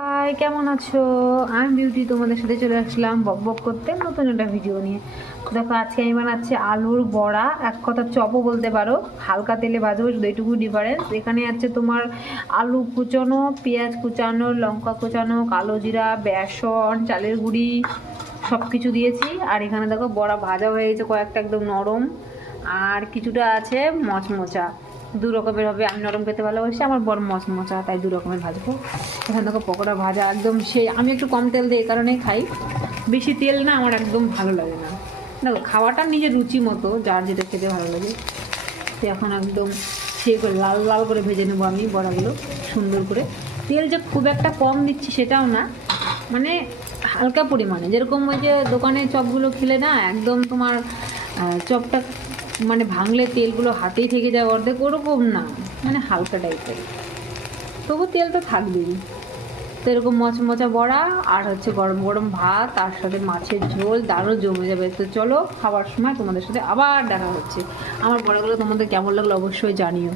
High, কেমন আছো? আমি বিউটি তোমাদের সাথে চলে আসলাম বক বক করতে নতুন একটা ভিডিও নিয়ে। দেখো, আজকে আমি বানাচ্ছি আলুর বড়া, এক কথা চপও বলতে পারো। হালকা তেলে ভাজবো, শুধু এইটুকু ডিফারেন্স। এখানে আছে তোমার আলু কুচানো, পেঁয়াজ কুচানো, লঙ্কা কুচানো, কালো জিরা, বেসন, চালের গুঁড়ি সব কিছু দিয়েছি। আর এখানে দেখো বড়া ভাজা হয়ে গেছে কয়েকটা, একদম নরম। আর কিছুটা আছে মচমচা। দু রকমের হবে, আমি নরম খেতে ভালোবাসি, আমার বড় মচমচা, তাই দু রকমের ভাজবো। এখানে দেখো পকোড়া ভাজা একদম সেই। আমি একটু কম তেল দিই, এই কারণেই খাই। বেশি তেল না আমার একদম ভালো লাগে না। দেখো, খাওয়াটা নিজের রুচি মতো, যার যেটা খেতে ভালো লাগে। তো এখন একদম সে করে লাল লাল করে ভেজে নেবো আমি বড়াগুলো সুন্দর করে। তেল যে খুব একটা কম দিচ্ছি সেটাও না, মানে হালকা পরিমাণে। যেরকম ওই যে দোকানে চপগুলো খেলে না, একদম তোমার চপটা মানে ভাঙলে তেলগুলো হাতেই থেকে যায় অর্ধেক, ওরকম না, মানে হালকা টাইপের। তবু তেল তো থাকবেই। তো এরকম মচমচা বড়া আর হচ্ছে গরম গরম ভাত, তার সাথে মাছের ঝোল, দারুণ জমে যাবে। তো চলো, খাবার সময় তোমাদের সাথে আবার দেখা হচ্ছে। আমার বড়াগুলো তোমাদের কেমন লাগলো অবশ্যই জানিও।